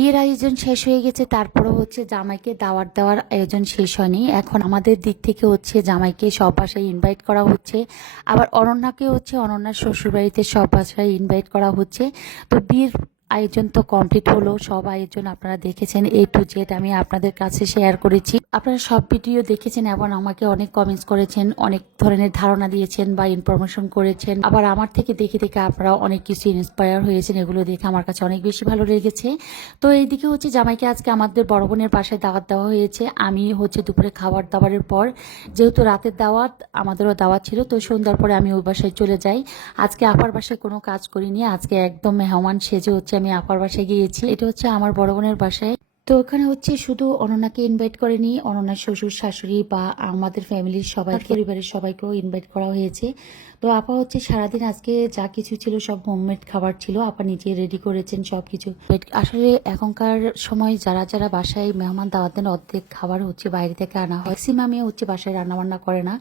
বিয়ের আয়োজন শেষ হয়ে গেছে তারপরে হচ্ছে জামাইকে দাওয়াত দেওয়ার আয়োজন শেষ হয়নি। এখন আমাদের দিক থেকে হচ্ছে জামাইকে সব বাসায় ইনভাইট করা হচ্ছে। আবার অনন্যাকে হচ্ছে অনন্যার শ্বশুরবাড়িতে সব বাসায় ইনভাইট করা হচ্ছে। তো বিয়ের আয়োজন তো কমপ্লিট হলো সব আয়োজন আপনারা দেখেছেন এ টু জেড আমি আপনাদের কাছে শেয়ার করেছি। আপনারা সব ভিডিও দেখেছেন এবং আমাকে অনেক কমেন্টস করেছেন, অনেক ধরনের ধারণা দিয়েছেন বা ইনফরমেশন করেছেন। আবার আমার থেকে দেখে দেখে আপনারা অনেক কিছু ইন্সপায়ার হয়েছেন, এগুলো দেখে আমার কাছে অনেক বেশি ভালো লেগেছে। তো এইদিকে হচ্ছে জামাইকে আজকে আমাদের বড় বোনের বাসায় দাওয়াত দেওয়া হয়েছে। আমি হচ্ছে দুপুরে খাবার দাবারের পর, যেহেতু রাতের দাওয়াত, আমাদেরও দাওয়াত ছিল, তো সন্ধ্যার পরে আমি ওই বাসায় চলে যাই। আজকে আপার বাসায় কোনো কাজ করিনি, আজকে একদম মেহমান সেজে হচ্ছে আমি আপার বাসায় গিয়েছি। এটা হচ্ছে আমার বড় বোনের বাসায়। তো ওখানে হচ্ছে শুধু অনন্যাকে ইনভাইট করেনি অনন্যার শ্বশুর শাশুড়ি বা আমাদের ফ্যামিলির সবাই পরিবারের সবাইকেও ইনভাইট করা হয়েছে। তো আপা হচ্ছে সারাদিন আজকে যা কিছু ছিল সব হোমমেড খাবার ছিল। আপা নিজে রেডি করেছেন সব কিছু আসলে এখনকার সময় যারা যারা বাসায় মেহমান দাওয়াত দেন অর্ধেক খাবার হচ্ছে বাইরে থেকে আনা হয় ম্যাক্সিমামে হচ্ছে বাসায় রান্নাবান্না করে না।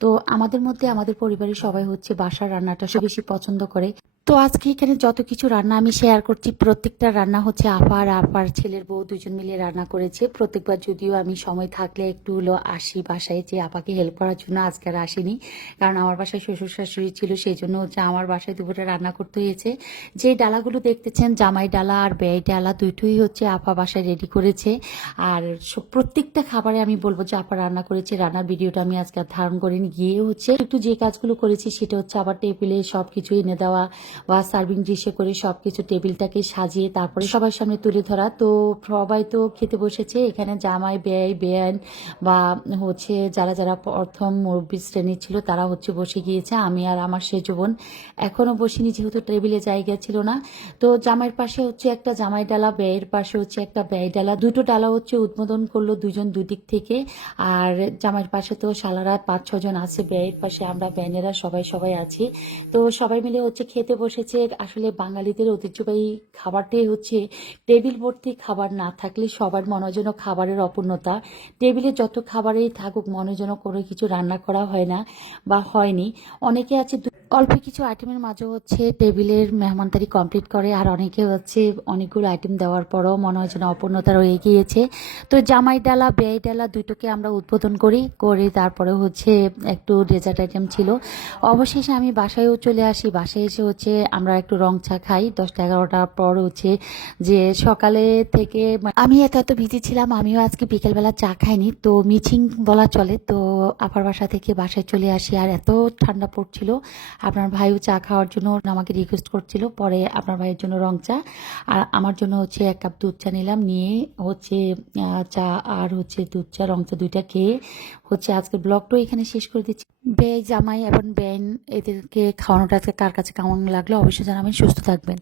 তো আমাদের মধ্যে আমাদের পরিবারের সবাই হচ্ছে বাসার রান্নাটা সব বেশি পছন্দ করে। তো আজকে এখানে যত কিছু রান্না আমি শেয়ার করছি, প্রত্যেকটা রান্না হচ্ছে আপা আর আপার ছেলের বউ দুজন মিলে রান্না করেছে। প্রত্যেকবার যদিও আমি সময় থাকলে একটু হলো আসি বাসায় যে আপাকে হেল্প করার জন্য আজকে আর আসিনি। কারণ আমার বাসায় শ্বশুর শাশুড়ি ছিল, সেই জন্য হচ্ছে আমার বাসায় দুপুরে রান্না করতে হয়েছে। যে ডালাগুলো দেখতেছেন, জামাই ডালা আর ব্যয় ডালা দুইটোই হচ্ছে আপা বাসায় রেডি করেছে। আর প্রত্যেকটা খাবারে আমি বলব যে আপা রান্না করেছে, রান্নার ভিডিওটা আমি আজকে আর ধারণ করিনি। গিয়ে হচ্ছে একটু যে কাজগুলো করেছি, সেটা হচ্ছে আবার টেবিলে সব কিছু এনে দেওয়া বা সার্ভিং ডিশে করে সব কিছু টেবিলটাকে সাজিয়ে তারপরে সবার সামনে তুলে ধরা। তো সবাই তো খেতে বসেছে। এখানে জামাই ব্যয় বেয়ান বা হচ্ছে যারা যারা প্রথম মুরব্বী শ্রেণির ছিল, তারা হচ্ছে বসে গিয়েছে। আমি আর আমার সে বোন এখনও বসিনি, যেহেতু টেবিলে জায়গা ছিল না। তো জামাইয়ের পাশে হচ্ছে একটা জামাই ডালা ব্যয়ের পাশে হচ্ছে একটা ব্যয় ডালা। দুটো ডালা হচ্ছে উদ্বোধন করল দুজন দুদিক থেকে। আর জামাইয়ের পাশে তো সালারা পাঁচ, ছজন আছে। ব্যয়ের পাশে আমরা ব্যানেরা সবাই সবাই আছি। তো সবাই মিলে হচ্ছে খেতে বসেছে। আসলে বাঙালিদের ঐতিহ্যবাহী খাবারটাই হচ্ছে টেবিল ভর্তি খাবার, না থাকলে সবার মনে যেন খাবারের অপূর্ণতা। টেবিলে যত খাবারই থাকুক মনে যেন কোনো কিছু রান্না করা হয় না বা হয়নি। অনেকে আছে অল্প কিছু আইটেমের মাঝে হচ্ছে টেবিলের মেহমানদারি কমপ্লিট করে, আর অনেকে হচ্ছে অনেকগুলো আইটেম দেওয়ার পরও মনে হয় যেন অপূর্ণতা রয়ে গিয়েছে। তো জামাই ডালা ব্যয় ডালা দুটোকে আমরা উদ্বোধন করি, করে তারপরে হচ্ছে একটু ডেজার্ট আইটেম ছিল। অবশেষে আমি বাসায়ও চলে আসি। বাসায় এসে হচ্ছে আমরা একটু রং চা খাই। দশটা এগারোটার পর হচ্ছে যে সকালে থেকে আমি এত এত বিজি ছিলাম, আমিও আজকে বিকেলবেলা চা খাইনি। তো মিছিং বলা চলে। তো আপার বাসা থেকে বাসায় চলে আসি। আর এত ঠান্ডা পড়ছিল। আপনার ভাইও চা খাওয়ার জন্য আমাকে রিকোয়েস্ট করছিল। পরে আপনার ভাইয়ের জন্য রং চা। আর আমার জন্য হচ্ছে এক কাপ দুধ চা নিলাম। নিয়ে হচ্ছে চা আর হচ্ছে দুধ চা, রং চা দুইটা খেয়ে হচ্ছে আজকের ব্লগটাও এখানে শেষ করে দিচ্ছি। বেয় জামাই এবং বেন এদেরকে খাওয়ানোটা আজকে কার কাছে কেমন লাগল অবশ্যই জানাবেন। সুস্থ থাকবেন।